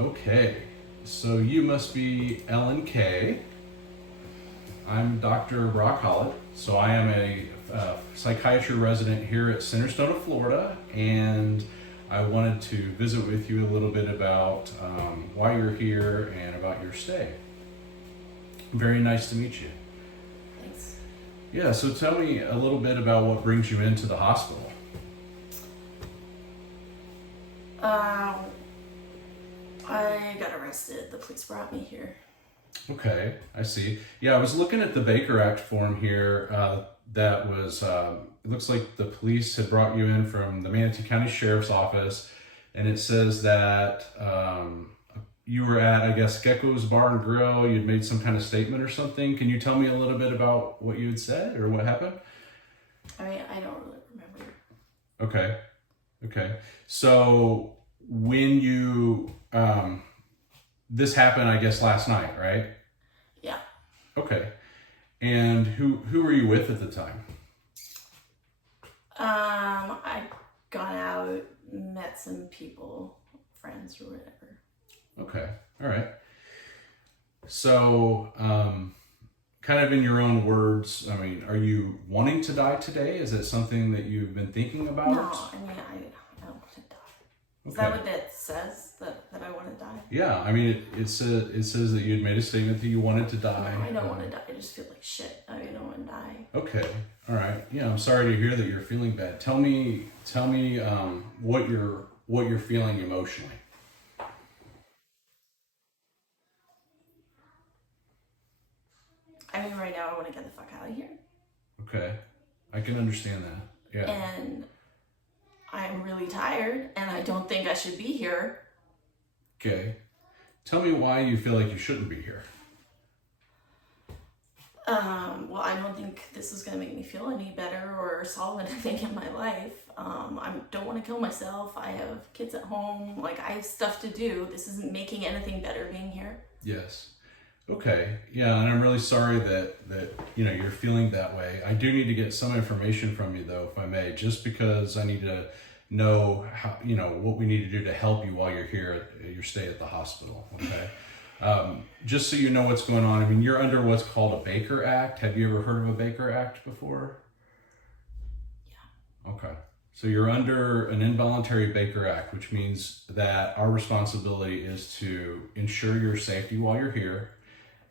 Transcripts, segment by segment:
Okay, so you must be Ellen K. I'm Dr. Brock Hollett. So I am a psychiatry resident here at Centerstone of Florida, and I wanted to visit with you a little bit about why you're here and about your stay. Very nice to meet you. Thanks. Yeah, so tell me a little bit about what brings you into the hospital. I got arrested. The police brought me here. Okay, I see. Yeah, I was looking at the Baker Act form here. That was, it looks like the police had brought you in from the Manatee County Sheriff's Office, and it says that you were at, I guess, Gecko's Bar and Grill. You'd made some kind of statement or something. Can you tell me a little bit about what you had said or what happened? I mean, I don't really remember. Okay. So when you, this happened, I guess, last night, right? Yeah. Okay. And who were you with at the time? I gone out, met some people, friends or whatever. Okay. All right. So, kind of in your own words, I mean, are you wanting to die today? Is it something that you've been thinking about? No, I mean, I don't want to die. Is that what that says? That I want to die? Yeah, I mean, it says that you had made a statement that you wanted to die. No, I don't want to die. I just feel like shit. I don't want to die. Okay, all right. Yeah, I'm sorry to hear that you're feeling bad. Tell me, what you're feeling emotionally. I mean, right now I want to get the fuck out of here. Okay, I can understand that. Yeah. And I'm really tired, and I don't think I should be here. Okay. Tell me why you feel like you shouldn't be here. Well, I don't think this is going to make me feel any better or solve anything in my life. I don't want to kill myself. I have kids at home. Like, I have stuff to do. This isn't making anything better being here. Yes. Okay. Yeah, and I'm really sorry that you're feeling that way. I do need to get some information from you, though, if I may, just because I need to know how, what we need to do to help you while you're here at your stay at the hospital. Okay. Just so you know what's going on. I mean, you're under what's called a Baker Act. Have you ever heard of a Baker Act before? Yeah. Okay. So you're under an involuntary Baker Act, which means that our responsibility is to ensure your safety while you're here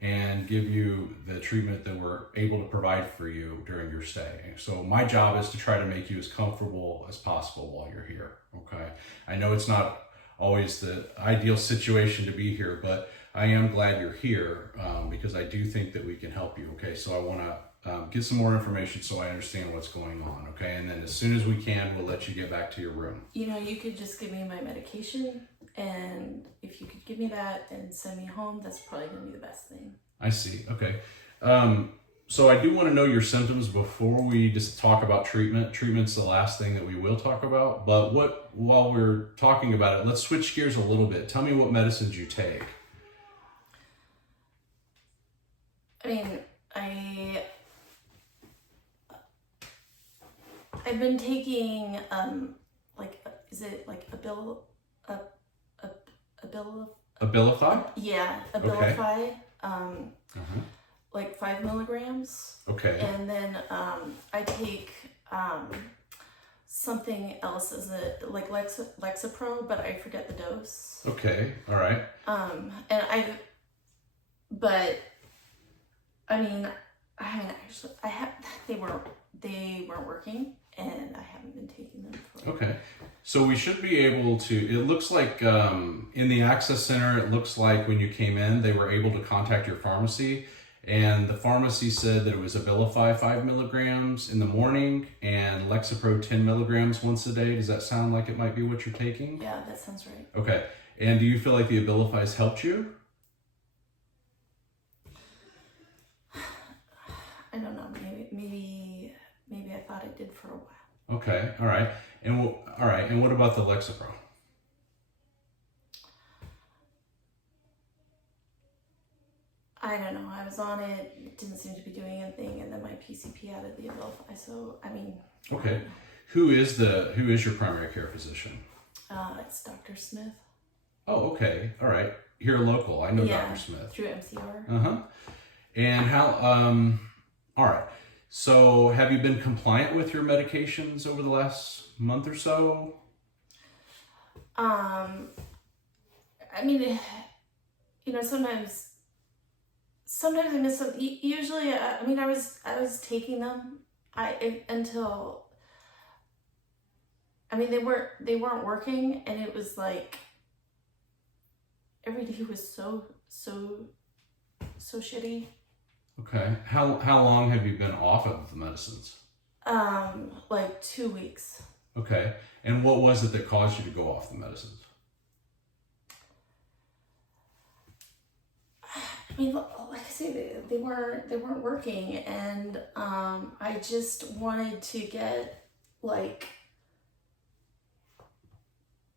and give you the treatment that we're able to provide for you during your stay. So my job is to try to make you as comfortable as possible while you're here, okay? I know it's not always the ideal situation to be here, but I am glad you're here because I do think that we can help you, okay? So I wanna get some more information so I understand what's going on, okay? And then as soon as we can, we'll let you get back to your room. You could just give me my medication, and if you could give me that and send me home, that's probably going to be the best thing. I see, okay. So I do want to know your symptoms before we just talk about treatment. Treatment's the last thing that we will talk about, but while we're talking about it, let's switch gears a little bit. Tell me what medicines you take. I mean, I've been taking, is it like Abilify? Yeah, Abilify, like 5 milligrams. Okay. And then I take something else as like Lexapro, but I forget the dose. Okay, all right. They weren't working, and I haven't been taking them for. Okay, so we should be able to. It looks like in the Access Center, it looks like when you came in, they were able to contact your pharmacy, and the pharmacy said that it was Abilify 5 milligrams in the morning and Lexapro 10 milligrams once a day. Does that sound like it might be what you're taking? Yeah, that sounds right. Okay, and do you feel like the Abilify has helped you? I don't know. Maybe I thought it did for a while. Okay, all right. And what about the Lexapro? I don't know. I was on it. It didn't seem to be doing anything, and then my PCP added the Abilify. So I mean. Okay. Who is your primary care physician? It's Dr. Smith. Oh, okay. All right. Here local. I know Yeah, Dr. Smith. through MCR. Uh-huh. And how, all right. So have you been compliant with your medications over the last month or so? I mean, sometimes I miss them. Usually, I mean, I was taking them. Until, I mean, they weren't working, and it was like every day was so shitty. Okay. How long have you been off of the medicines? Like 2 weeks. Okay. And what was it that caused you to go off the medicines? I mean, like I say, they weren't working, and I just wanted to get like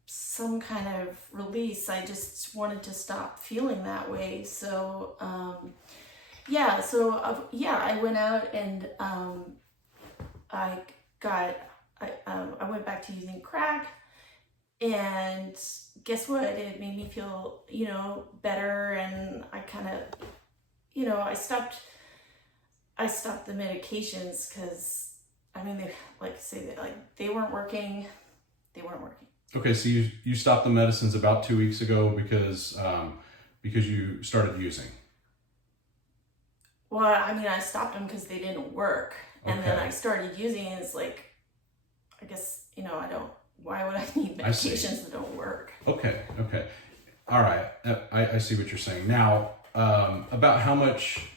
some kind of release. I just wanted to stop feeling that way. So I went out and I went back to using crack, and guess what? It made me feel, better, and I kind of, I stopped the medications because, I mean, they weren't working. They weren't working. Okay, so you stopped the medicines about 2 weeks ago because you started using. Well, I mean, I stopped them because they didn't work, and then I started using it. It's like, I guess, why would I need medications that don't work? Okay. All right. I see what you're saying. Now, about how much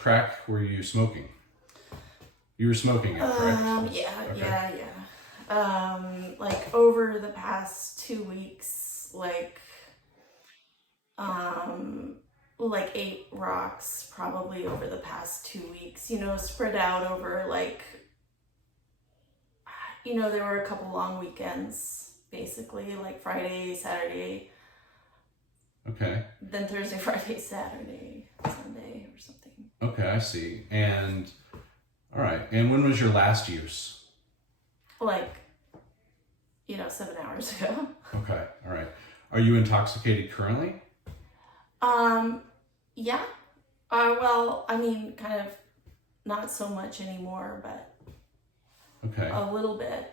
crack were you smoking? You were smoking it, correct? Yeah. Like over the past 2 weeks, like 8 rocks probably over the past 2 weeks, spread out over there were a couple long weekends, basically, like Friday, Saturday. Okay. Then Thursday, Friday, Saturday, Sunday or something. Okay, I see. And, all right. And when was your last use? 7 hours ago. Okay, all right. Are you intoxicated currently? Yeah. Well, I mean, kind of not so much anymore, but okay, a little bit.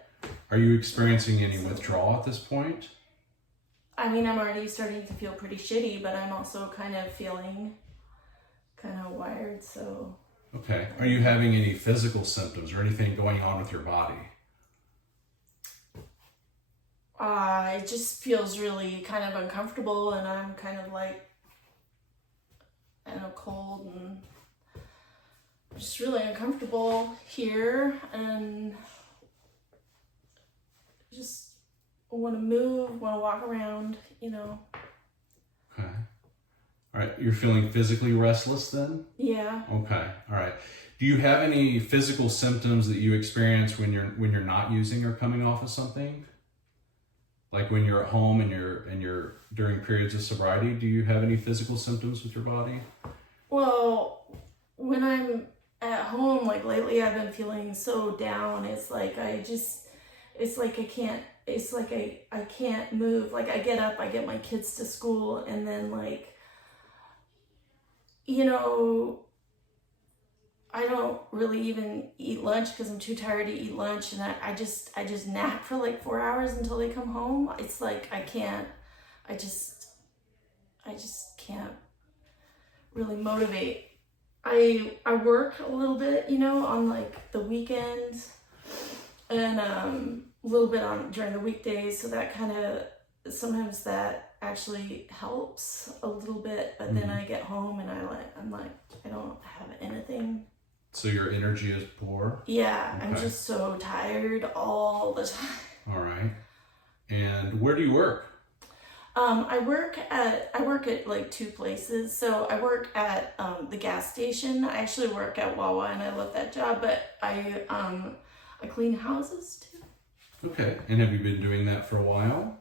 Are you experiencing any withdrawal at this point? I mean, I'm already starting to feel pretty shitty, but I'm also kind of feeling kind of wired, so. Okay. Are you having any physical symptoms or anything going on with your body? It just feels really kind of uncomfortable, and I'm kind of cold and just really uncomfortable here, and just want to move, want to walk around, Okay. All right. You're feeling physically restless then? Yeah. Okay. All right. Do you have any physical symptoms that you experience when you're not using or coming off of something? Like when you're at home and you're during periods of sobriety, do you have any physical symptoms with your body? Well, when I'm at home, like lately I've been feeling so down. It's like I can't move. Like I get up, I get my kids to school, and then I don't really even eat lunch because I'm too tired to eat lunch, and I just nap for 4 hours until they come home. It's like I just can't really motivate. I work a little bit, on the weekends, and a little bit during the weekdays, so that kind of sometimes that actually helps a little bit, but then I get home and I'm like I don't have anything. So your energy is poor? Yeah, okay. I'm just so tired all the time. All right. And where do you work? I work at 2 places. So I work at the gas station. I actually work at Wawa, and I love that job, but I clean houses too. Okay. And have you been doing that for a while?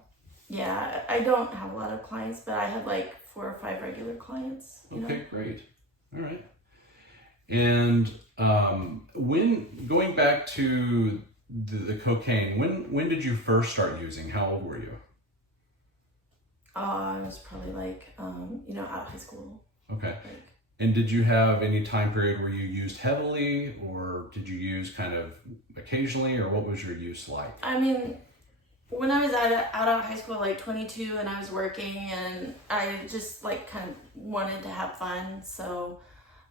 Yeah, I don't have a lot of clients, but I have 4 or 5 regular clients. Okay, great. All right. And when going back to the cocaine, when did you first start using? How old were you? I was probably like, out of high school. Okay. Like, And did you have any time period where you used heavily, or did you use kind of occasionally, or what was your use like? I mean, when I was out of high school, like 22, and I was working, and I just like kind of wanted to have fun, so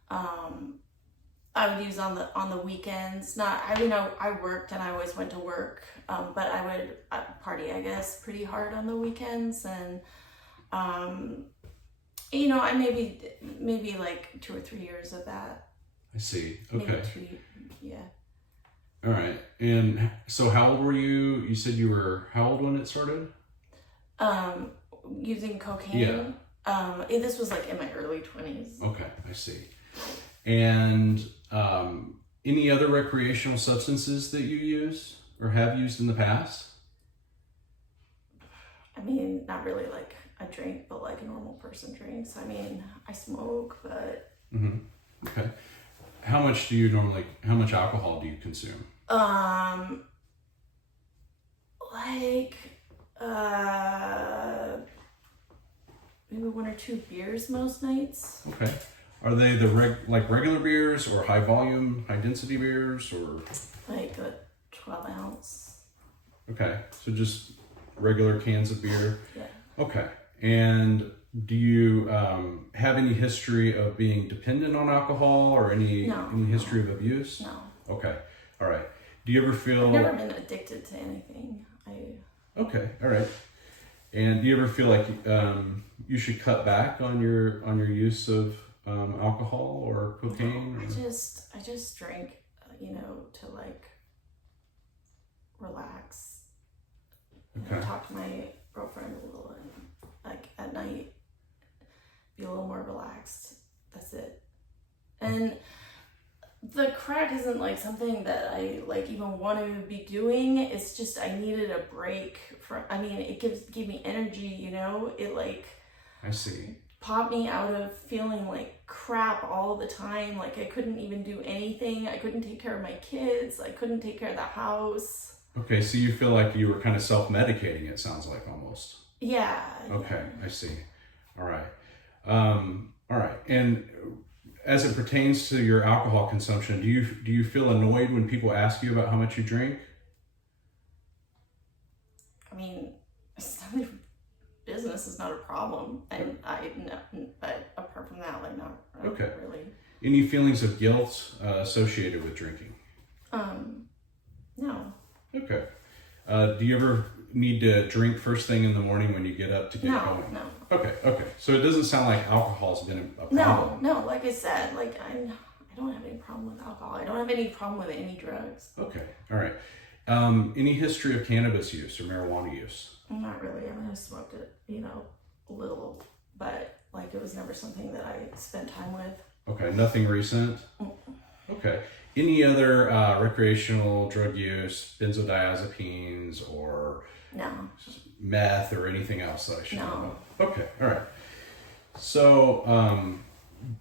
I would use on the weekends. I worked and I always went to work, but I would party, I guess, pretty hard on the weekends, and I maybe like 2 or 3 years of that. I see. Maybe Okay. 2, yeah. All right. And so how old were you? You said you were how old when it started? Using cocaine. Yeah. This was like in my early 20s. Okay, I see. And any other recreational substances that you use or have used in the past? I mean, not really like a drink, but like a normal person drinks. I mean, I smoke, but... Mm-hmm. Okay. How much alcohol do you consume? Like, maybe 1 or 2 beers most nights. Okay. Are they the regular beers or high volume, high density beers or? Like a 12 ounce. Okay. So just regular cans of beer? Yeah. Okay. And do you have any history of being dependent on alcohol or any history of abuse? No. Okay. All right. Do you ever feel... I've never been addicted to anything. Okay. All right. And do you ever feel like you should cut back on your use of alcohol or cocaine? No, I just drink, to like relax. Okay. Talk to my girlfriend a little, and like at night, be a little more relaxed. That's it. And the crack isn't like something that I like even want to be doing. It's just I needed a break from. I mean, it gave me energy. It like. I see. Popped me out of feeling like crap all the time. Like I couldn't even do anything. I couldn't take care of my kids. I couldn't take care of the house. Okay, so you feel like you were kind of self-medicating, it sounds like almost. Yeah. Okay, I see. All right. All right. And as it pertains to your alcohol consumption, do you feel annoyed when people ask you about how much you drink? I mean, it's not business is not a problem, and but apart from that, like not Okay. really. Any feelings of guilt associated with drinking? No. Okay. Do you ever need to drink first thing in the morning when you get up to get going? No. Okay. So it doesn't sound like alcohol's been a problem. No. Like I said, like I don't have any problem with alcohol. I don't have any problem with any drugs. Okay. All right. Any history of cannabis use or marijuana use? Not really. I mean, I smoked it, a little, but like it was never something that I spent time with. Okay, nothing recent? Okay. Any other recreational drug use, benzodiazepines or No. meth or anything else that I should know No. about? Okay, all right. So,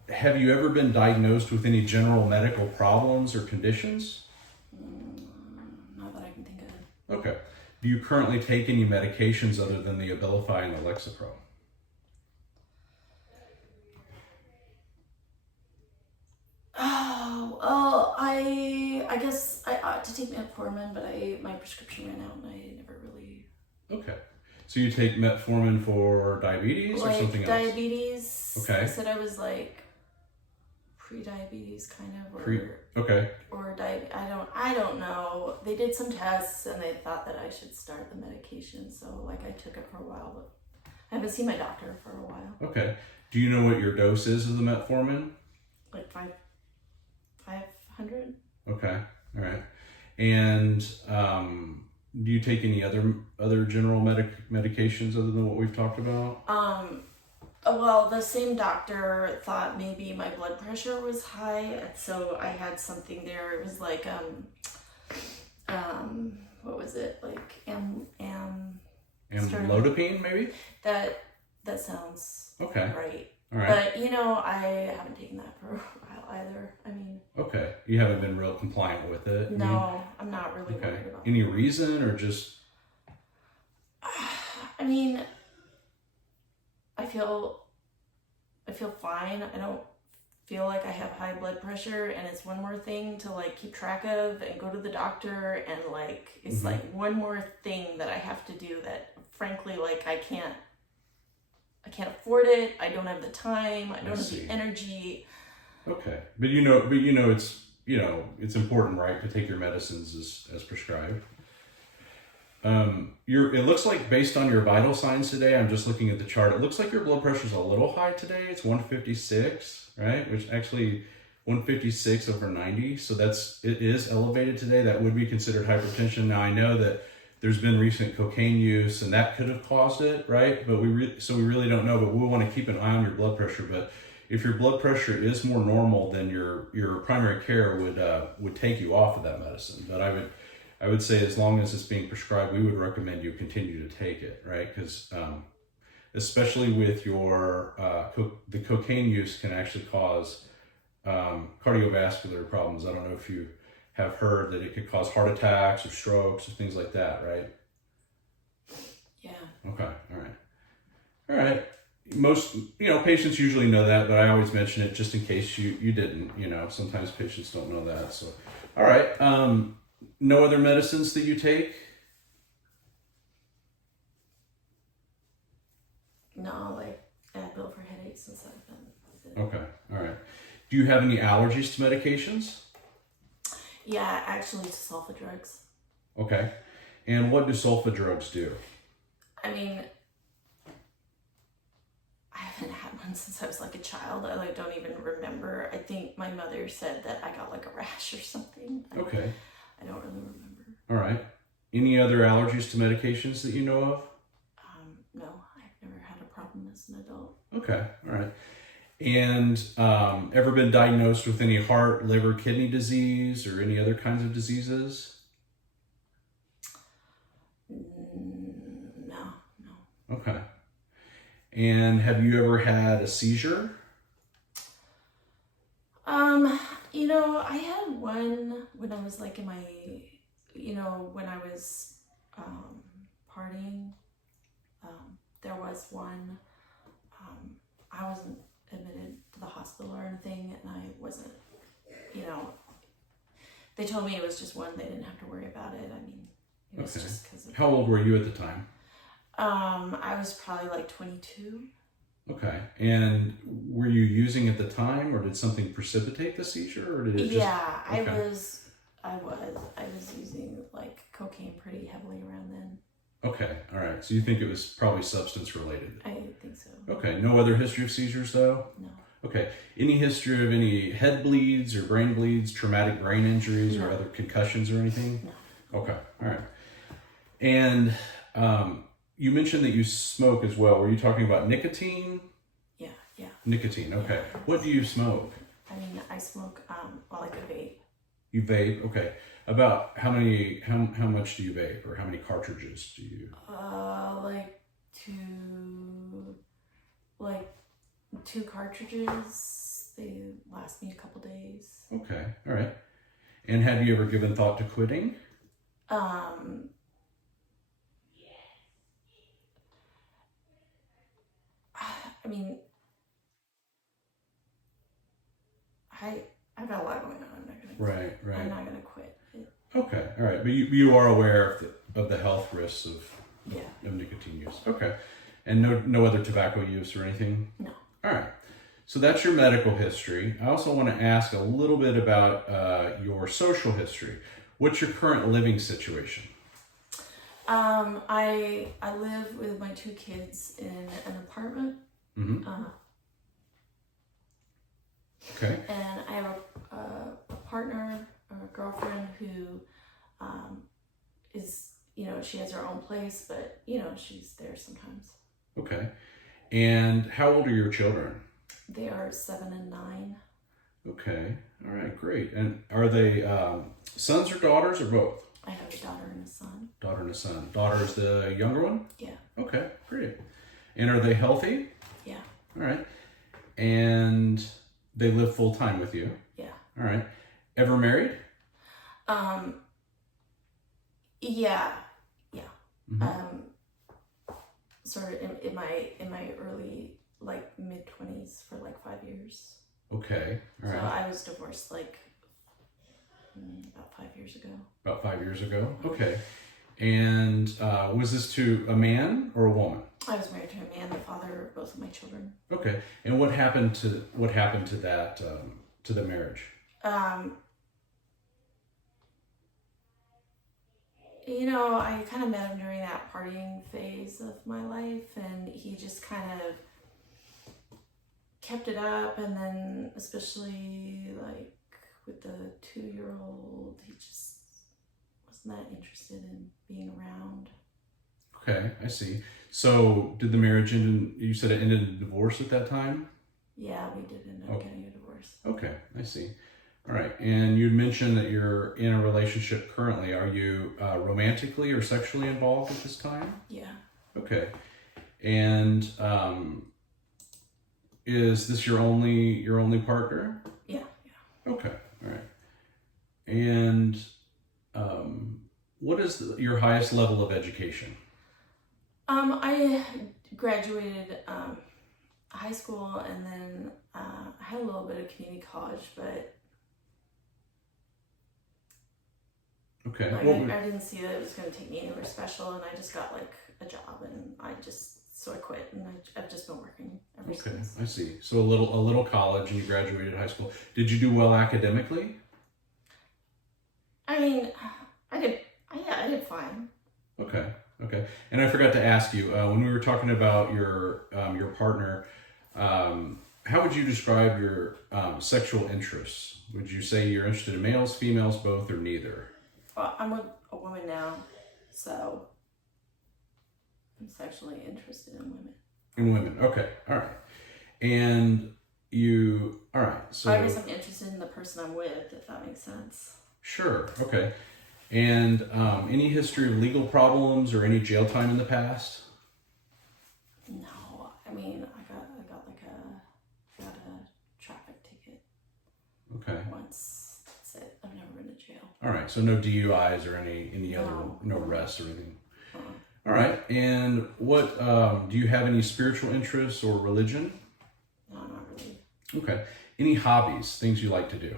have you ever been diagnosed with any general medical problems or conditions? Not that I can think of. Okay. Do you currently take any medications other than the Abilify and the Lexapro? Oh, I guess I ought to take metformin, but my prescription ran out and I never really... Okay. So you take metformin for diabetes or something else? Diabetes. Okay. I said I was like pre-diabetes kind of, Okay. or I don't know. They did some tests and they thought that I should start the medication, so like I took it for a while, but I haven't seen my doctor for a while. Okay. Do you know what your dose is of the metformin? Like 500. Okay. All right. And do you take any other general medications other than what we've talked about? Well, the same doctor thought maybe my blood pressure was high, and so I had something there. It was like what was it, like Amlodipine, maybe? That sounds okay. right. All right. But I haven't taken that for a while either. I mean, okay, you haven't been real compliant with it. No, I'm not really okay. worried about Any reason or just? I mean, feel fine. I don't feel like I have high blood pressure, and it's one more thing to like keep track of and go to the doctor, and like it's like one more thing that I have to do that frankly like I can't afford it. I don't have the time. I don't have the energy. Okay. But it's important, right, to take your medicines as prescribed. It looks like based on your vital signs today, I'm just looking at the chart, it looks like your blood pressure is a little high today. It's 156, right? Which actually 156 over 90. So it is elevated today. That would be considered hypertension. Now I know that there's been recent cocaine use and that could have caused it, right? But we really don't know, but we'll want to keep an eye on your blood pressure. But if your blood pressure is more normal, then your primary care would take you off of that medicine. But I would say as long as it's being prescribed, we would recommend you continue to take it, right? Because especially with your the cocaine use can actually cause cardiovascular problems. I don't know if you have heard that it could cause heart attacks or strokes or things like that, right? Yeah. Okay. All right. Most patients usually know that, but I always mention it just in case you didn't. Sometimes patients don't know that. So, all right. No other medicines that you take? No, like Advil for headaches and stuff. Okay. All right. Do you have any allergies to medications? Yeah, actually to sulfa drugs. Okay. And what do sulfa drugs do? I mean, I haven't had one since I was like a child. I like don't even remember. I think my mother said that I got like a rash or something. Okay. I don't really remember. All right. Any other allergies to medications that you know of? No, I've never had a problem as an adult. Okay. All right. And ever been diagnosed with any heart, liver, kidney disease or any other kinds of diseases? No. Okay. And have you ever had a seizure? I had one when I was like in my, when I was partying. There was one. I wasn't admitted to the hospital or anything, and I wasn't, they told me it was just one. They didn't have to worry about it. I mean, it was just because of... How old were you at the time? I was probably like 22. Okay. And were you using at the time, or did something precipitate the seizure, or did it just... Yeah, okay. I was using like cocaine pretty heavily around then. Okay. All right. So you think it was probably substance related? I think so. Okay. No other history of seizures though? No. Okay. Any history of any head bleeds or brain bleeds, traumatic brain injuries, No. or other concussions or anything? No. Okay. All right. And you mentioned that you smoke as well. Were you talking about nicotine? Yeah. Nicotine. Okay. Yeah. What do you smoke? I mean, I smoke like a vape. You vape? Okay. About how much do you vape, or how many cartridges do you? Like two cartridges. They last me a couple days. Okay. All right. And have you ever given thought to quitting? I mean, I've got a lot going on. I'm not gonna quit. Right. I'm not gonna quit. Okay, all right, but you are aware of the health risks of Yeah. of nicotine use. Okay, and no other tobacco use or anything. No. All right, so that's your medical history. I also want to ask a little bit about your social history. What's your current living situation? I live with my two kids in an apartment. Mm-hmm. Okay. And I have a partner or a girlfriend who is, she has her own place, but, she's there sometimes. Okay. And how old are your children? They are 7 and 9. Okay. All right, great. And are they sons or daughters or both? I have a daughter and a son. Daughter and a son. Daughter is the younger one? Yeah. Okay, great. And are they healthy? Yeah. All right. And they live full time with you? Yeah. All right. Ever married? Yeah. Mm-hmm. sort of in my early, like, mid-20s for like 5 years. Okay, all right. So I was divorced like about 5 years ago. About 5 years ago. Okay, and was this to a man or a woman? I was married to a man, the father of both of my children. Okay, and what happened to that to the marriage? You know, I kind of met him during that partying phase of my life, and he just kind of kept it up, and then especially like with the 2-year-old, he just wasn't that interested in being around. Okay, I see. So did the marriage end you said it ended in divorce at that time? Yeah, we did end up getting a divorce. Okay, I see. All right, and you mentioned that you're in a relationship currently. Are you romantically or sexually involved at this time? Yeah. Okay, and is this your only partner? Yeah. Okay, all right. And what is your highest level of education? I graduated high school, and then I had a little bit of community college, but okay. I didn't see that it was going to take me anywhere special, and I just got like a job, and I quit, and I've just been working ever since. I see. So a little college, and you graduated high school. Did you do well academically? I mean, I did fine. Okay. And I forgot to ask you when we were talking about your partner. How would you describe your sexual interests? Would you say you're interested in males, females, both, or neither? Well, I'm with a woman now, so I'm sexually interested in women. In women, okay, all right. And you, all right. So I guess I'm interested in the person I'm with, if that makes sense. Sure, okay. And any history of legal problems or any jail time in the past? No, I mean, I got a traffic ticket. Okay. Once. That's it. I've never been to jail. All right. So no DUIs or any other no arrests or anything. All right. And what do you have any spiritual interests or religion? No, not really. Okay. Any hobbies, things you like to do?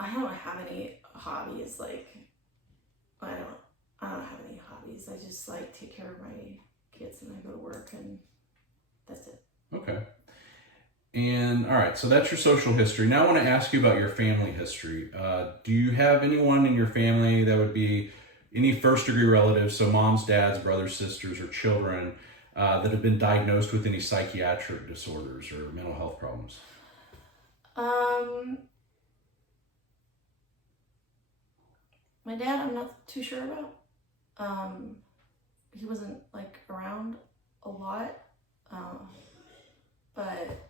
I don't have any hobbies. Like, I don't have any hobbies. I just like take care of my kids, and I go to work, and that's it. Okay. And all right, so that's your social history. Now I want to ask you about your family history. Do you have anyone in your family that would be any first degree relatives, so moms, dads, brothers, sisters, or children that have been diagnosed with any psychiatric disorders or mental health problems? My dad, I'm not too sure about. He wasn't like around a lot, but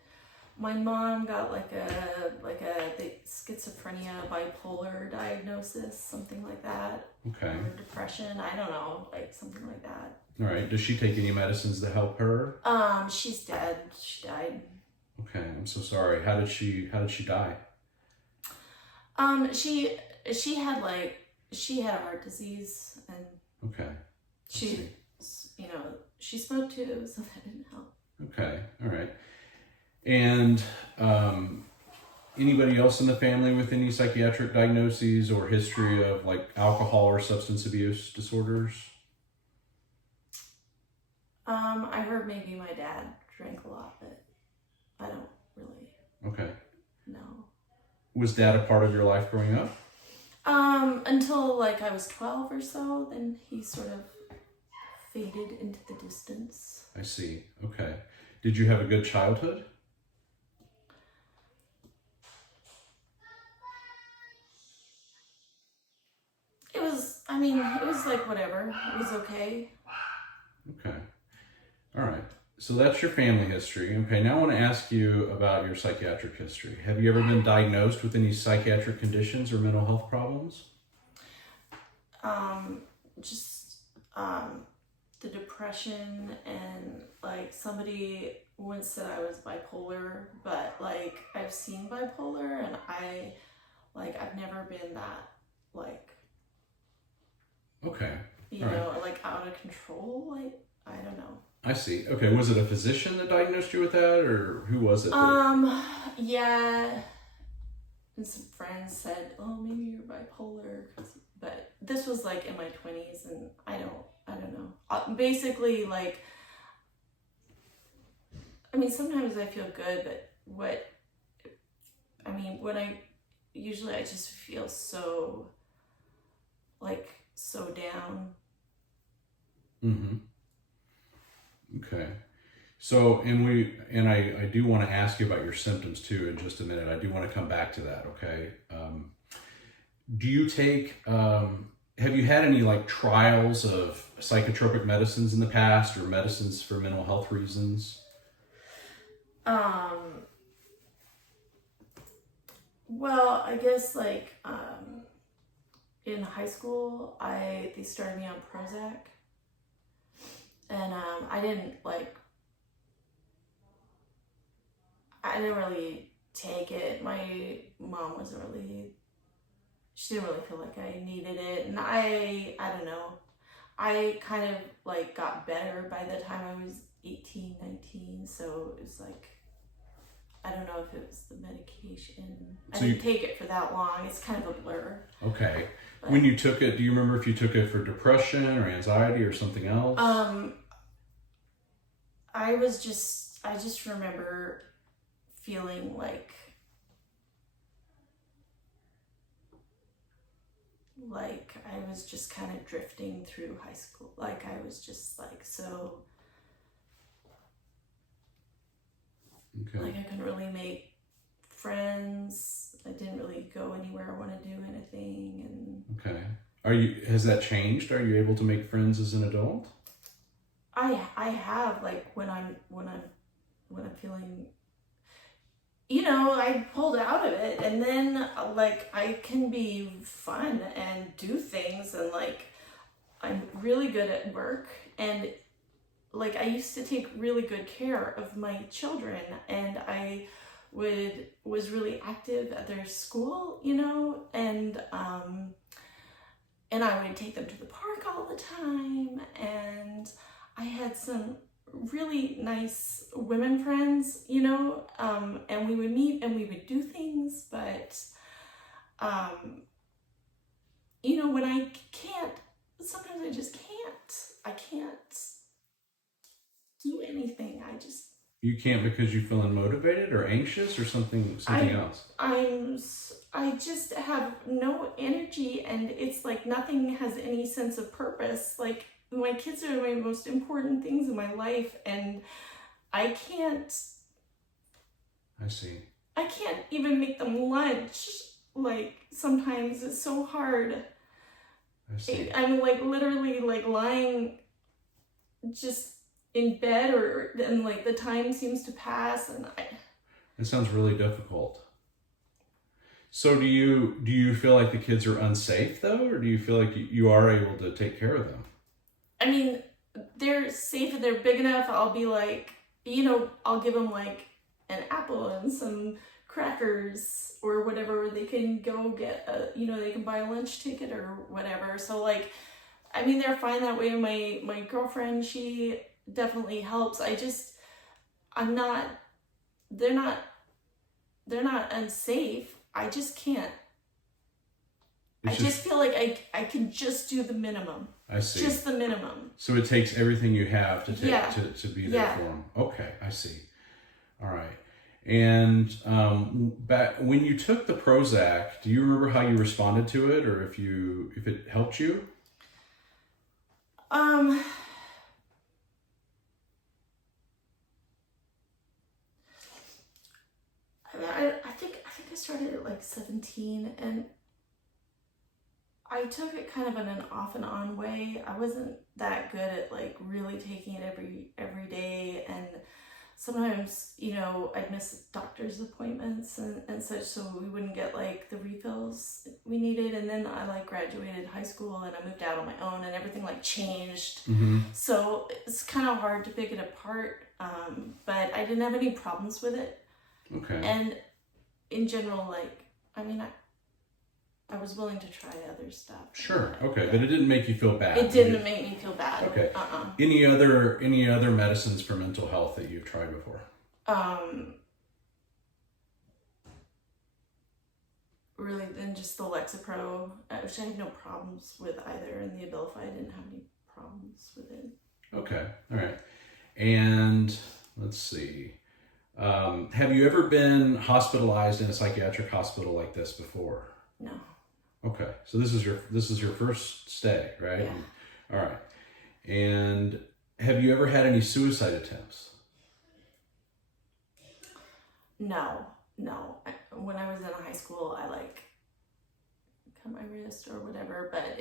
my mom got like the schizophrenia, bipolar diagnosis, something like that. Okay. Or depression, I don't know, like something like that. All right. Does she take any medicines to help her? She's dead. She died. Okay, I'm so sorry. How did she die? She had a heart disease, and Okay. she smoked too, so that didn't help. Okay, all right. And anybody else in the family with any psychiatric diagnoses or history of like alcohol or substance abuse disorders? I heard maybe my dad drank a lot, but I don't really. Okay. know. Was dad a part of your life growing up? Until like I was 12 or so, then he sort of faded into the distance. I see. Okay. Did you have a good childhood? It was like whatever. It was okay. Okay. All right. So that's your family history. Okay, now I want to ask you about your psychiatric history. Have you ever been diagnosed with any psychiatric conditions or mental health problems? The depression, and like somebody once said I was bipolar, but like I've seen bipolar, and I've never been that like. Okay. you know, like out of control. Like, I don't know. I see. Okay, was it a physician that diagnosed you with that, or who was it? Yeah. And some friends said, "Oh, maybe you're bipolar," but this was like in my 20s, and I don't know. Basically, like, I mean, sometimes I feel good, but when I just feel so, like, so down. Mm-hmm. Okay. So, I do want to ask you about your symptoms too in just a minute. I do want to come back to that. Okay. Do you take, have you had any like trials of psychotropic medicines in the past, or medicines for mental health reasons? Well, I guess like, in high school, they started me on Prozac, and I didn't really take it. My mom she didn't really feel like I needed it, and I don't know. I kind of like got better by the time I was 18, 19, so it was like, I don't know if it was the medication. I didn't take it for that long. It's kind of a blur. Okay. But when you took it, do you remember if you took it for depression or anxiety or something else? I just remember feeling like I was just kind of drifting through high school. Like, I was just like, so, okay. Like, I couldn't really make friends. I didn't really go anywhere I want to do anything. And okay. Has that changed? Are you able to make friends as an adult? I have, like, when I'm feeling, you know, I pulled out of it, and then like I can be fun and do things, and like I'm really good at work, and like I used to take really good care of my children, and I was really active at their school, you know, and I would take them to the park all the time, and I had some really nice women friends, you know, and we would meet and we would do things, but you know, when I can't, sometimes I just I can't do anything. You can't because you feel unmotivated or anxious or something else? I just have no energy, and it's like nothing has any sense of purpose. Like, my kids are my most important things in my life, and I can't even make them lunch. Like, sometimes it's so hard. I see. I'm like literally like lying just in bed, and like the time seems to pass, and It sounds really difficult. So do you feel like the kids are unsafe though, or do you feel like you are able to take care of them? I mean, they're safe and they're big enough. I'll be like, you know, I'll give them like an apple and some crackers or whatever. They can go get they can buy a lunch ticket or whatever. So like, I mean, they're fine that way. My girlfriend, she definitely helps. They're not unsafe. I just can't. I just feel like I can just do the minimum. I see. Just the minimum. So it takes everything you have to to be there for them. Okay, I see. All right. And back when you took the Prozac, do you remember how you responded to it, or if it helped you? I think I started at like 17, and I took it kind of in an off and on way. I wasn't that good at like really taking it every day, and sometimes, you know, I'd miss doctor's appointments and such, so we wouldn't get like the refills we needed. And then I like graduated high school and I moved out on my own, and everything like changed. Mm-hmm. So it's kind of hard to pick it apart, but I didn't have any problems with it. Okay. And in general, like, I mean, I was willing to try other stuff. Sure. Okay, but it didn't make you feel bad. It didn't make me feel bad. Okay. Any other medicines for mental health that you've tried before? Really, then just the Lexapro, which I had no problems with either, and the Abilify, I didn't have any problems with it. Okay. All right. And let's see. Have you ever been hospitalized in a psychiatric hospital like this before? No. Okay. So this is your first stay, right? Yeah. All right. And have you ever had any suicide attempts? No. When I was in high school, I cut my wrist or whatever, but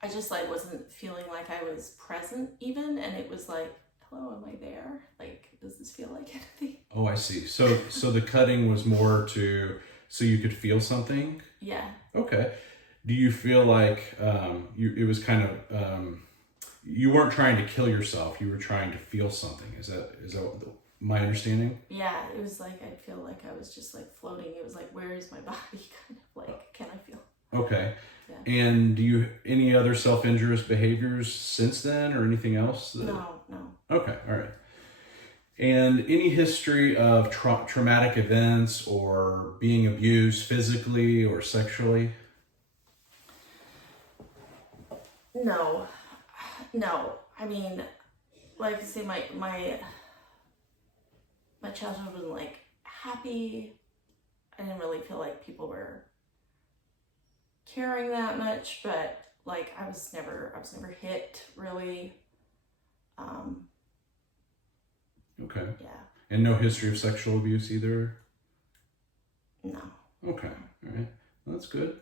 I just wasn't feeling like I was present even, and it was like, hello, am I there? Does this feel like anything? Oh, I see. So the cutting was more so you could feel something? Yeah. Okay. Do you feel like it was kind of you weren't trying to kill yourself, you were trying to feel something? Is that my understanding? Yeah, it was I'd feel like I was just floating. It was where is my body? Kind of can I feel? Okay. Yeah. And do you any other self-injurious behaviors since then or anything else? No. Okay, all right. And any history of traumatic events or being abused physically or sexually? No. I mean, like I say, my childhood wasn't happy. I didn't really feel like people were caring that much, but I was never hit really. Okay. Yeah. And no history of sexual abuse either? No. Okay. All right. Well, that's good.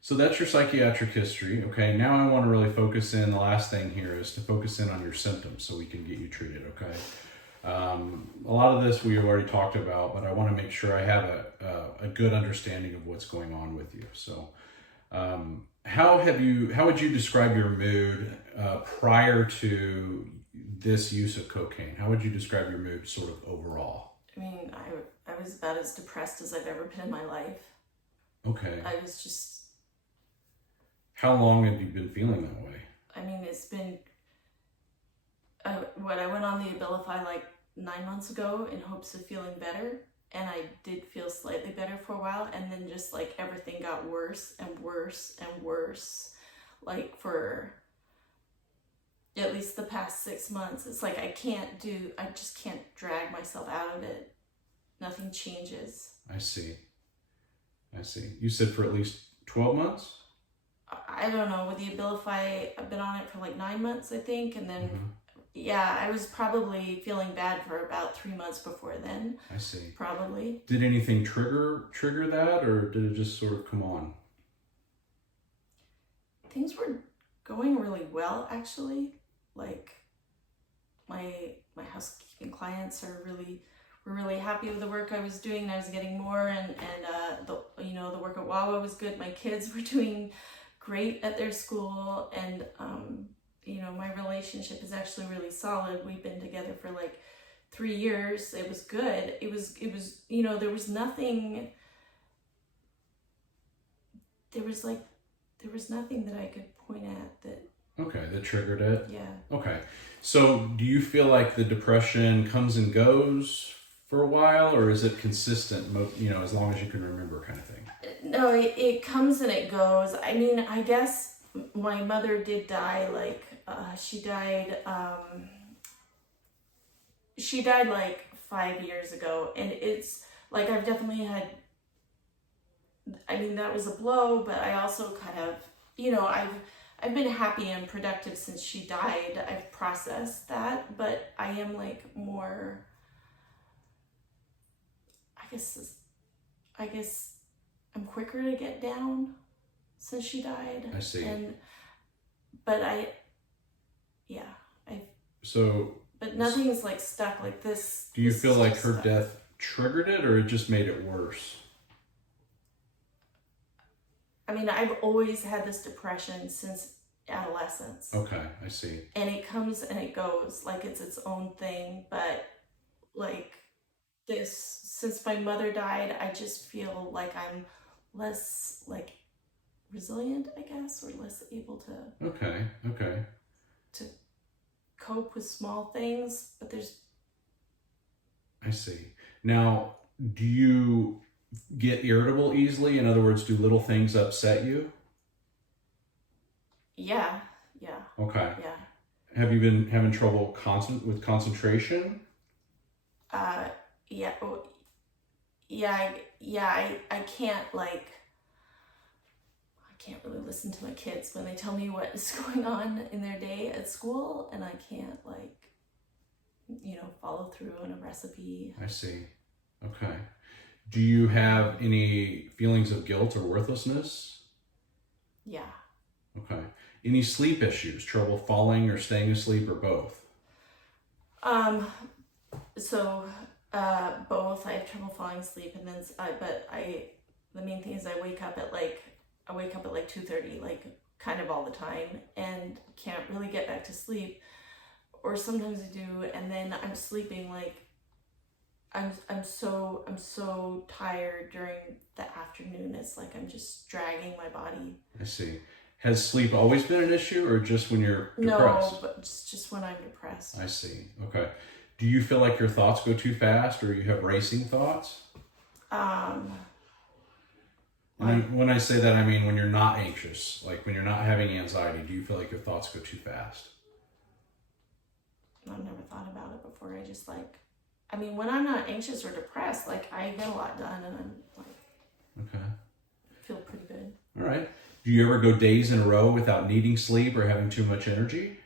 So that's your psychiatric history. Okay. Now I want to really focus in. The last thing here is to focus in on your symptoms so we can get you treated. Okay. A lot of this we have already talked about, but I want to make sure I have a good understanding of what's going on with you. So, how would you describe your mood prior to this use of cocaine? How would you describe your mood sort of overall? I mean, I was about as depressed as I've ever been in my life. Okay. I was just... How long have you been feeling that way? I mean, it's been... I went on the Abilify 9 months ago in hopes of feeling better, and I did feel slightly better for a while, and then just everything got worse and worse and worse. For at least the past 6 months, it's I just can't drag myself out of it. Nothing changes. I see. You said for at least 12 months? I don't know. With the Abilify, I've been on it for 9 months, I think, and then yeah, I was probably feeling bad for about 3 months before then. I see. Probably. Did anything trigger that, or did it just sort of come on? Things were going really well, actually. My housekeeping clients were really happy with the work I was doing, and I was getting more, and the work at Wawa was good. My kids were doing great at their school, and my relationship is actually really solid. We've been together for 3 years. It was good. It was there was nothing. There was nothing that I could point at that. Okay, that triggered it? Yeah. Okay. So do you feel like the depression comes and goes for a while, or is it consistent, as long as you can remember kind of thing? No, it comes and it goes. I mean, I guess my mother did die, she died 5 years ago, and it's I've definitely had, I mean, that was a blow, but I also kind of, I've been happy and productive since she died. I've processed that, but I am more, I guess I'm quicker to get down since she died. I see. But nothing's stuck like this. Do you feel like her death triggered it, or it just made it worse? I mean, I've always had this depression since adolescence. Okay, I see. And it comes and it goes, it's its own thing. But since my mother died, I just feel like I'm less like resilient, I guess, or less able to Okay. to cope with small things. But there's I see. Now, do you get irritable easily? In other words, do little things upset you? yeah, Okay. yeah. Have you been having trouble with concentration? Uh, yeah, oh, I can't like I can't really listen to my kids when they tell me what is going on in their day at school, and I can't like follow through on a recipe. I see. Okay. Do you have any feelings of guilt or worthlessness? Yeah. Okay. Any sleep issues, trouble falling or staying asleep, or both? So both. I have trouble falling asleep, and then the main thing is I wake up at like 2:30, like kind of all the time, and can't really get back to sleep. Or sometimes I do, and then I'm sleeping like I'm so tired during the afternoon. It's like I'm just dragging my body. I see. Has sleep always been an issue, or just when you're depressed? No, but just when I'm depressed. I see. Okay. Do you feel like your thoughts go too fast, or you have racing thoughts? When I say that, I mean when you're not anxious, like when you're not having anxiety, do you feel like your thoughts go too fast? I've never thought about it before. I just when I'm not anxious or depressed, like I get a lot done, and I'm like, Okay. feel pretty good. All right. Do you ever go days in a row without needing sleep or having too much energy?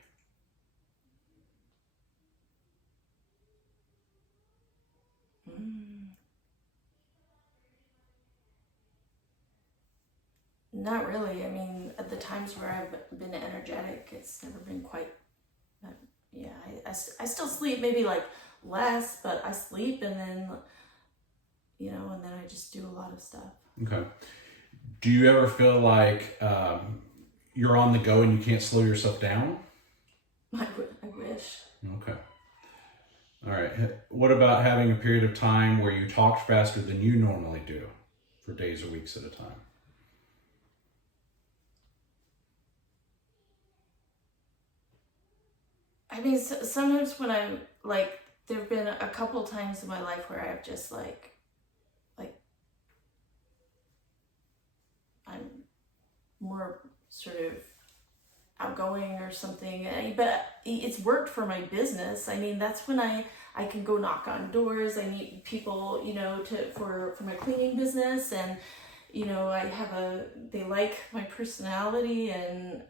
Not really. I mean, at the times where I've been energetic, it's never been quite. Yeah, I still sleep, maybe like less, but I sleep, and then and then I just do a lot of stuff. Okay. Do you ever feel like you're on the go and you can't slow yourself down? I wish. Okay. All right. What about having a period of time where you talked faster than you normally do for days or weeks at a time? I mean, sometimes when I'm like, there have been a couple times in my life where I've just like I'm more sort of outgoing or something, but it's worked for my business. I mean, that's when I can go knock on doors. I meet people, for my cleaning business, and they like my personality, and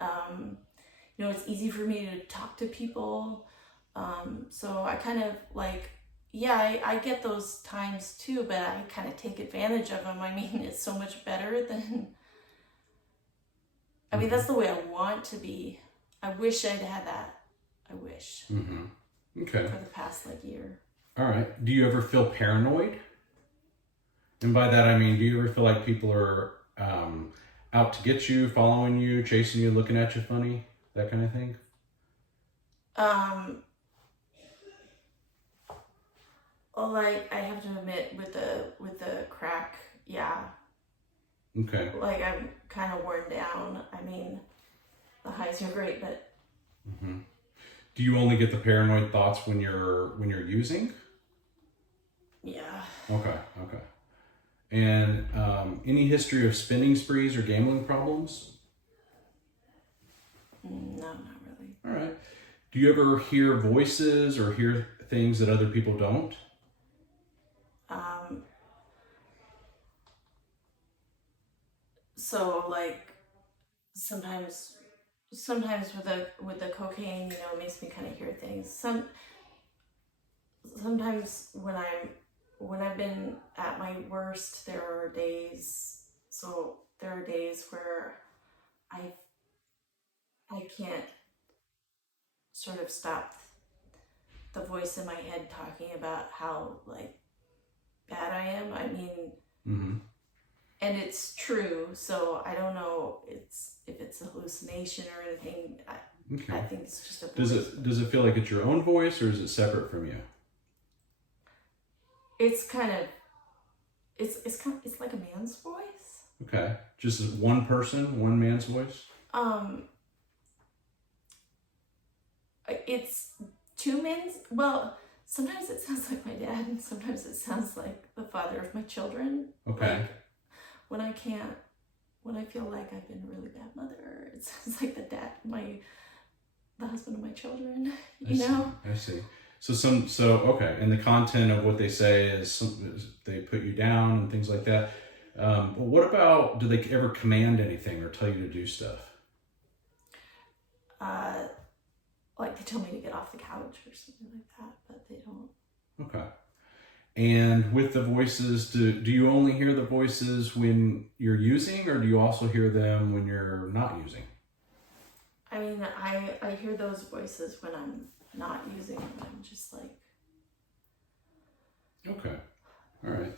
it's easy for me to talk to people. So I kind of like, I get those times too, but I kind of take advantage of them. I mean, it's so much better than. I mean, that's the way I want to be. I wish I'd had that. I wish. Mm-hmm. Okay. For the past year. All right. Do you ever feel paranoid? And by that I mean, do you ever feel like people are out to get you, following you, chasing you, looking at you funny, that kind of thing? Well, like I have to admit, with the crack, yeah. Okay. Like I'm kind of worn down. I mean, the highs are great, but. Mm-hmm. Do you only get the paranoid thoughts when you're using? Yeah. Okay. And any history of spending sprees or gambling problems? No, not really. All right. Do you ever hear voices or hear things that other people don't? So like sometimes with the cocaine, it makes me kind of hear things. Sometimes when I've been at my worst, there are days where I can't sort of stop the voice in my head talking about how bad I am. I mean, mm-hmm. And it's true, so I don't know if it's a hallucination or anything. Okay. I think it's just a voice. Does it feel like it's your own voice, or is it separate from you? It's kind of it's like a man's voice. Okay. Just one person, one man's voice? It's two men's. Well, sometimes it sounds like my dad, and sometimes it sounds like the father of my children. Okay. Like when I feel like I've been a really bad mother, it sounds like the husband of my children. I see. So okay, and the content of what they say is they put you down and things like that. But what about, do they ever command anything or tell you to do stuff? Like they tell me to get off the couch or something like that, but they don't. Okay. And with the voices, do you only hear the voices when you're using, or do you also hear them when you're not using? I mean, I hear those voices when I'm not using them. I'm just like. Okay. All right.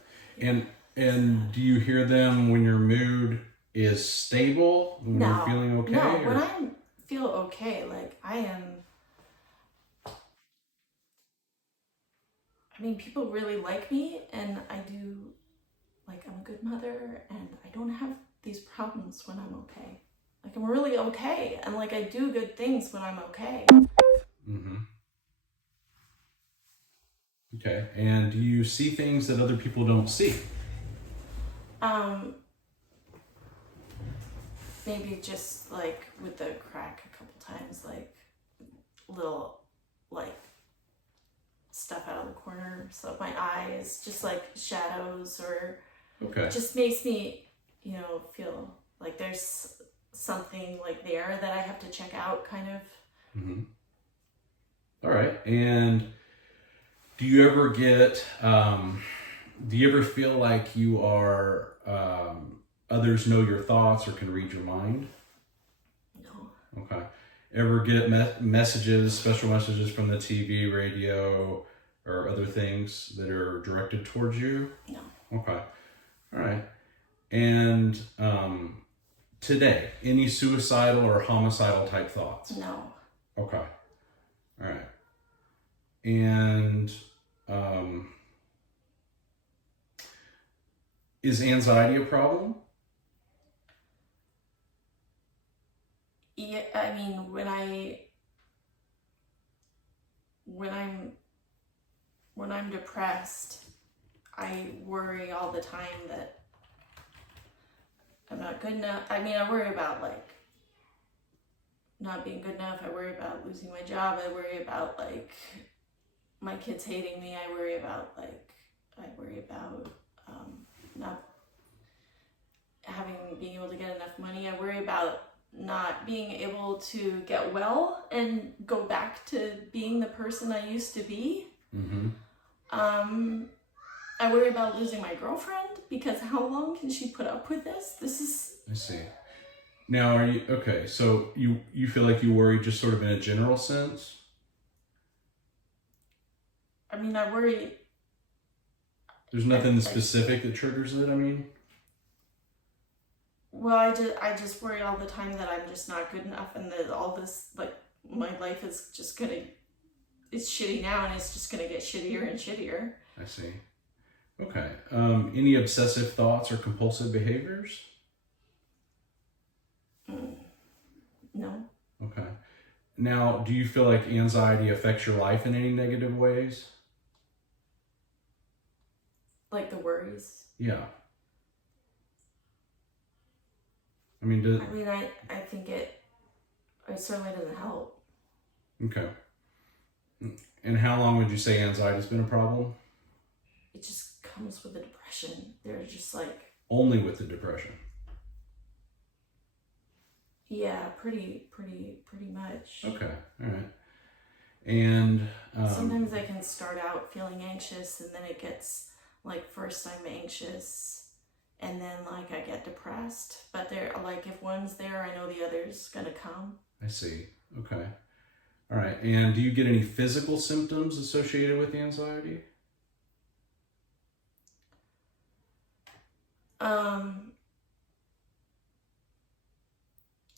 And do you hear them when your mood is stable, when you're feeling okay? No, when I feel okay, like I am. I mean, people really like me, and I'm a good mother, and I don't have these problems when I'm okay. Like, I'm really okay, and like I do good things when I'm okay. Mm-hmm. Okay. And do you see things that other people don't see? Maybe just like with the crack a couple times, like little like stuff out of the corners of my eyes, just like shadows, or Okay. it just makes me, feel like there's something like there that I have to check out, kind of. Mm-hmm. All right. And do you ever feel like you are, others know your thoughts or can read your mind? No. Okay. Ever get special messages from the TV, radio, or other things that are directed towards you? No. Okay. All right. And today, any suicidal or homicidal type thoughts? No. Okay. All right. And is anxiety a problem? Yeah, I mean, when I'm depressed, I worry all the time that I'm not good enough. I mean, I worry about like not being good enough. I worry about losing my job. I worry about like my kids hating me. I worry about not being able to get enough money. I worry about not being able to get well and go back to being the person I used to be. Mm-hmm. I worry about losing my girlfriend, because how long can she put up with this? I see. Now, are you okay? So you feel like you worry just sort of in a general sense? I mean, I worry. There's nothing specific that triggers it, I mean? Well, I just worry all the time that I'm just not good enough, and that all this, like, my life is just it's shitty now, and it's just gonna get shittier and shittier. I see. Okay. Any obsessive thoughts or compulsive behaviors? No. Okay. Now, do you feel like anxiety affects your life in any negative ways? Like the worries? Yeah. I mean, I think it certainly doesn't help. Okay. And how long would you say anxiety's been a problem? It just comes with the depression. They're just like... Only with the depression? Yeah, pretty much. Okay, all right. And... sometimes I can start out feeling anxious, and then it gets, like, first I'm anxious, and then, like, I get depressed. But they're, like, if one's there, I know the other's gonna come. I see. Okay. All right. And do you get any physical symptoms associated with anxiety?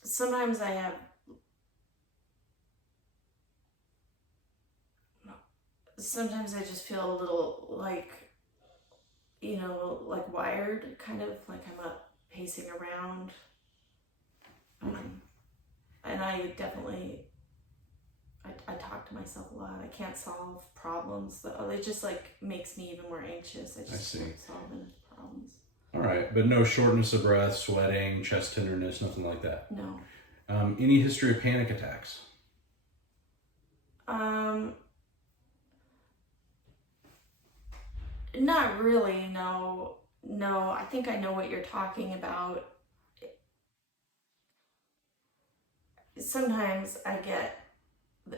Sometimes I have... Sometimes I just feel a little, like, like wired, kind of like I'm up pacing around. And I definitely, I talk to myself a lot. I can't solve problems. It just like makes me even more anxious. I just can't solve any problems. All right, but no shortness of breath, sweating, chest tenderness, nothing like that? No. Any history of panic attacks? Not really, no. No, I think I know what you're talking about. Sometimes I get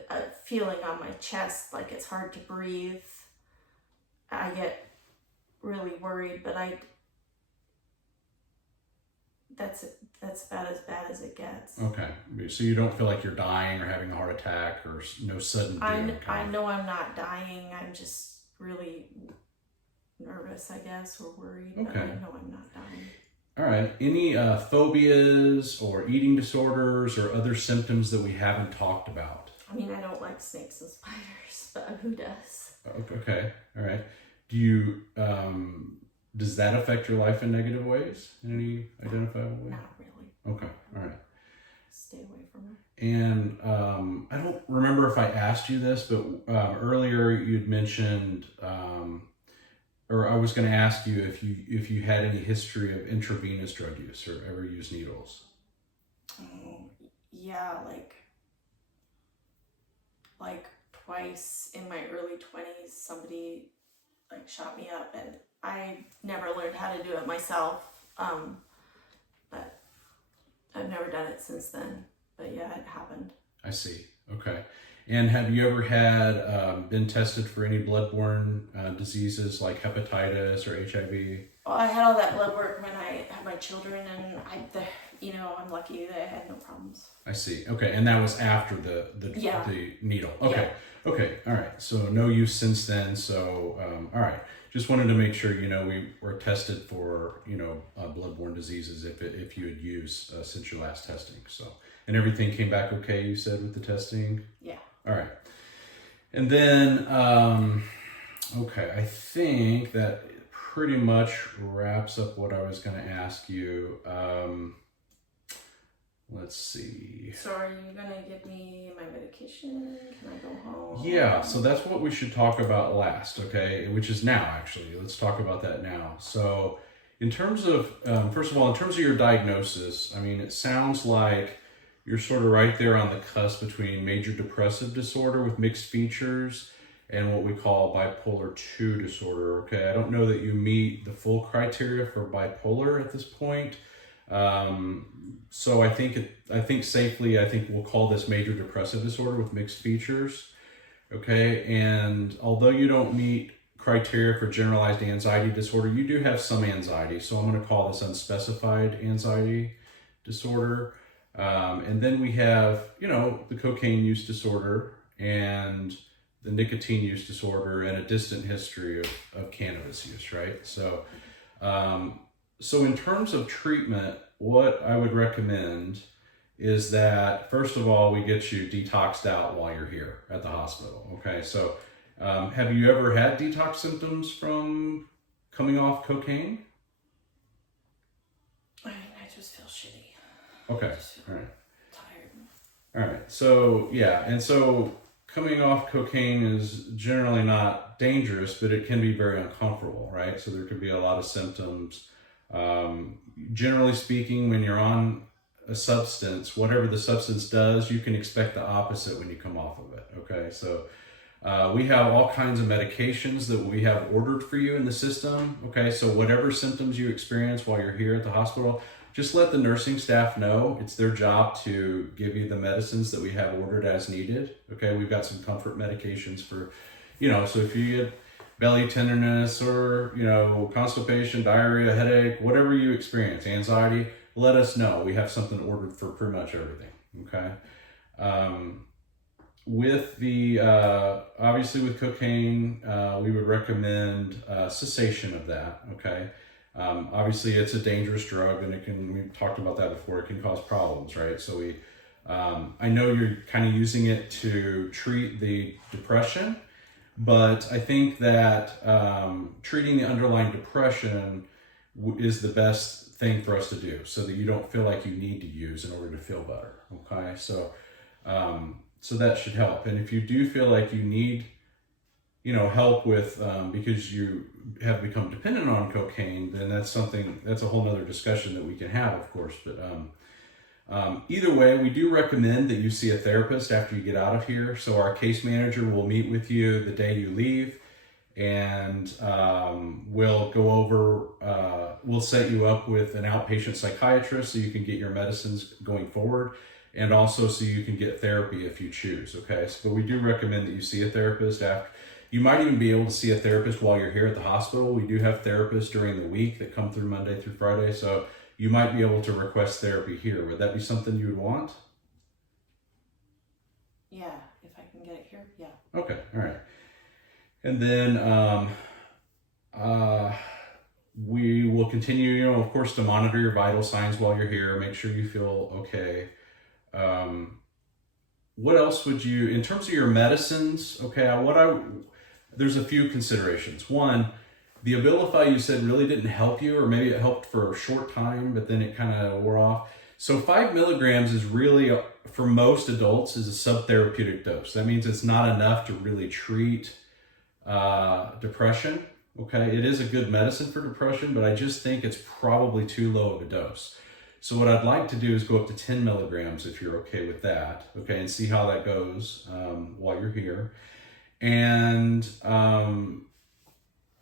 a feeling on my chest like it's hard to breathe. I get really worried, but that's about as bad as it gets. Okay, so you don't feel like you're dying or having a heart attack or no sudden doom? I know I'm not dying. I'm just really nervous, I guess, or worried. Okay. But I know I'm not dying. All right. Any phobias or eating disorders or other symptoms that we haven't talked about? I mean, I don't like snakes and spiders, but who does? Okay. All right. Do you, does that affect your life in negative ways? In any identifiable way? Not really. Okay. All right. Stay away from her. And I don't remember if I asked you this, but earlier you'd mentioned, or I was going to ask you if you had any history of intravenous drug use or ever used needles. Yeah, like twice in my early 20s, somebody like shot me up, and I never learned how to do it myself. But I've never done it since then. But yeah, it happened. I see. Okay. And have you ever had been tested for any bloodborne diseases like hepatitis or HIV? Well, I had all that blood work when I had my children, and I'm lucky that I had no problems. I see. Okay, and that was after the needle. Okay. Yeah. Okay. All right. So no use since then. So all right. Just wanted to make sure we were tested for bloodborne diseases if you had used since your last testing. So and everything came back okay. You said with the testing. Yeah. All right. And then okay, I think that pretty much wraps up what I was going to ask you. Let's see. So are you going to give me my medication? Can I go home? Yeah, so that's what we should talk about last, okay? Which is now, actually. Let's talk about that now. So in terms of, first of all, in terms of your diagnosis, I mean, it sounds like you're sort of right there on the cusp between major depressive disorder with mixed features and what we call bipolar 2 disorder, okay? I don't know that you meet the full criteria for bipolar at this point. So I think safely, we'll call this major depressive disorder with mixed features, okay? And although you don't meet criteria for generalized anxiety disorder, you do have some anxiety. So I'm going to call this unspecified anxiety disorder. And then we have, the cocaine use disorder and the nicotine use disorder and a distant history of cannabis use, right? So, so in terms of treatment, what I would recommend is that, first of all, we get you detoxed out while you're here at the hospital, okay? So have you ever had detox symptoms from coming off cocaine? I mean, I just feel shitty. Okay, all right. Tired. All right, so yeah, and so coming off cocaine is generally not dangerous, but it can be very uncomfortable, right? So there could be a lot of symptoms. Generally speaking, when you're on a substance, whatever the substance does, you can expect the opposite when you come off of it, okay? So we have all kinds of medications that we have ordered for you in the system, okay? So whatever symptoms you experience while you're here at the hospital, just let the nursing staff know. It's their job to give you the medicines that we have ordered as needed, okay? We've got some comfort medications for, so if you get belly tenderness or, constipation, diarrhea, headache, whatever you experience, anxiety, let us know. We have something ordered for pretty much everything, okay? With the, obviously with cocaine, we would recommend cessation of that, okay? Obviously it's a dangerous drug and we've talked about that before, it can cause problems, right? So I know you're kind of using it to treat the depression, but I think that treating the underlying depression is the best thing for us to do, so that you don't feel like you need to use in order to feel better. Okay, so so that should help. And if you do feel like you need, help with because you have become dependent on cocaine, then that's a whole nother discussion that we can have, of course. But either way, we do recommend that you see a therapist after you get out of here. So our case manager will meet with you the day you leave, and we'll go over, we'll set you up with an outpatient psychiatrist so you can get your medicines going forward, and also so you can get therapy if you choose. Okay, so but we do recommend that you see a therapist after. You might even be able to see a therapist while you're here at the hospital. We do have therapists during the week that come through Monday through Friday, so you might be able to request therapy here. Would that be something you would want? Yeah, if I can get it here, yeah. Okay, all right. And then we will continue, of course, to monitor your vital signs while you're here. Make sure you feel okay. What else would you, in terms of your medicines, okay, there's a few considerations. One, the Abilify you said really didn't help you, or maybe it helped for a short time, but then it kind of wore off. So 5 milligrams is really, for most adults, is a subtherapeutic dose. That means it's not enough to really treat depression. Okay, it is a good medicine for depression, but I just think it's probably too low of a dose. So what I'd like to do is go up to 10 milligrams if you're okay with that, okay, and see how that goes while you're here. And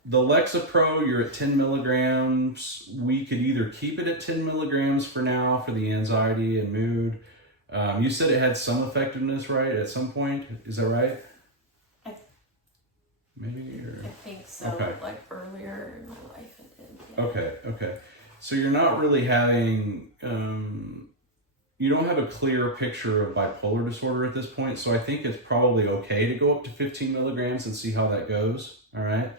the Lexapro, you're at 10 milligrams. We could either keep it at 10 milligrams for now for the anxiety and mood. You said it had some effectiveness, right, at some point? Is that right? Maybe? I think so, okay. Like earlier in my life it did. Yeah. Okay. So you're not really having, you don't have a clear picture of bipolar disorder at this point, so I think it's probably okay to go up to 15 milligrams and see how that goes, all right,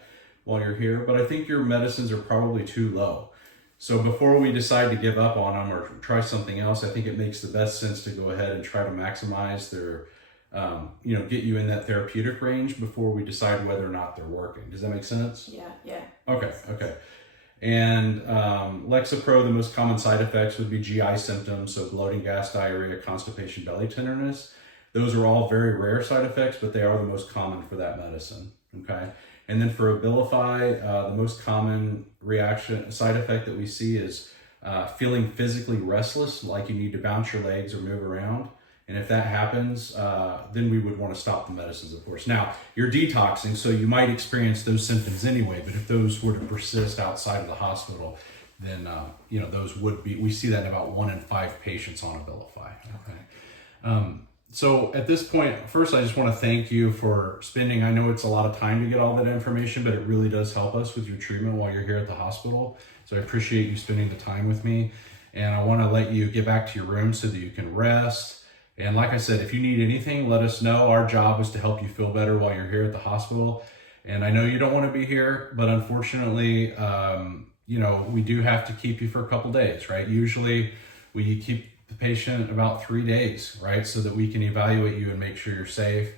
while you're here. But I think your medicines are probably too low. So before we decide to give up on them or try something else, I think it makes the best sense to go ahead and try to maximize their, get you in that therapeutic range before we decide whether or not they're working. Does that make sense? Yeah. Okay. And Lexapro, the most common side effects would be GI symptoms, so bloating, gas, diarrhea, constipation, belly tenderness. Those are all very rare side effects, but they are the most common for that medicine, okay? And then for Abilify, the most common side effect that we see is feeling physically restless, like you need to bounce your legs or move around. And if that happens, then we would want to stop the medicines, of course. Now, you're detoxing, so you might experience those symptoms anyway, but if those were to persist outside of the hospital, then, those would be, we see that in about 1 in 5 patients on Abilify. Okay. So at this point, first, I just want to thank you for spending, I know it's a lot of time to get all that information, but it really does help us with your treatment while you're here at the hospital. So I appreciate you spending the time with me. And I want to let you get back to your room so that you can rest. And like I said, if you need anything, let us know. Our job is to help you feel better while you're here at the hospital. And I know you don't want to be here, but unfortunately, we do have to keep you for a couple days, right? Usually we keep the patient about 3 days, right? So that we can evaluate you and make sure you're safe.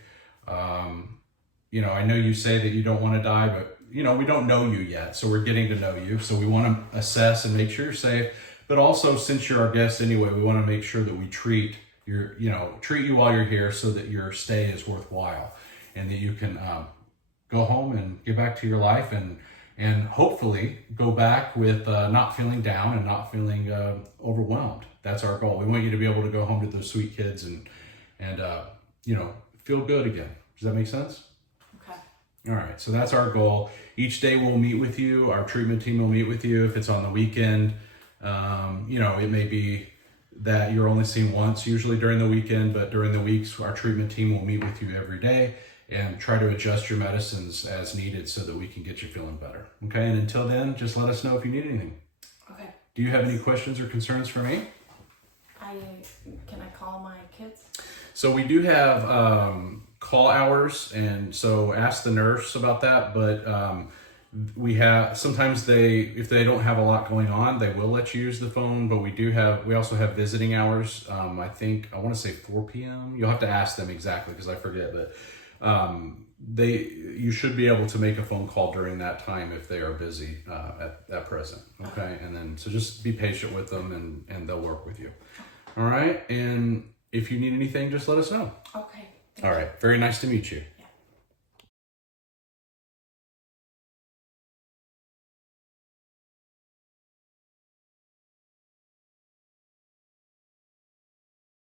I know you say that you don't want to die, but we don't know you yet. So we're getting to know you. So we want to assess and make sure you're safe. But also, since you're our guest anyway, we want to make sure that we treat you while you're here so that your stay is worthwhile and that you can go home and get back to your life and hopefully go back with not feeling down and not feeling overwhelmed. That's our goal. We want you to be able to go home to those sweet kids and feel good again. Does that make sense? Okay. All right. So that's our goal. Each day we'll meet with you. Our treatment team will meet with you. If it's on the weekend, it may be that you're only seen once, usually during the weekend, but during the weeks, our treatment team will meet with you every day and try to adjust your medicines as needed so that we can get you feeling better. Okay, and until then, just let us know if you need anything. Okay. Do you have any questions or concerns for me? Can I call my kids? So we do have call hours, and so ask the nurse about that, but we have, sometimes if they don't have a lot going on, they will let you use the phone, but we also have visiting hours. I want to say 4 p.m. You'll have to ask them exactly because I forget, but you should be able to make a phone call during that time if they are busy at present. Okay, and then so just be patient with them, and they'll work with you. All right, and if you need anything, just let us know. Okay. All right, very nice to meet you.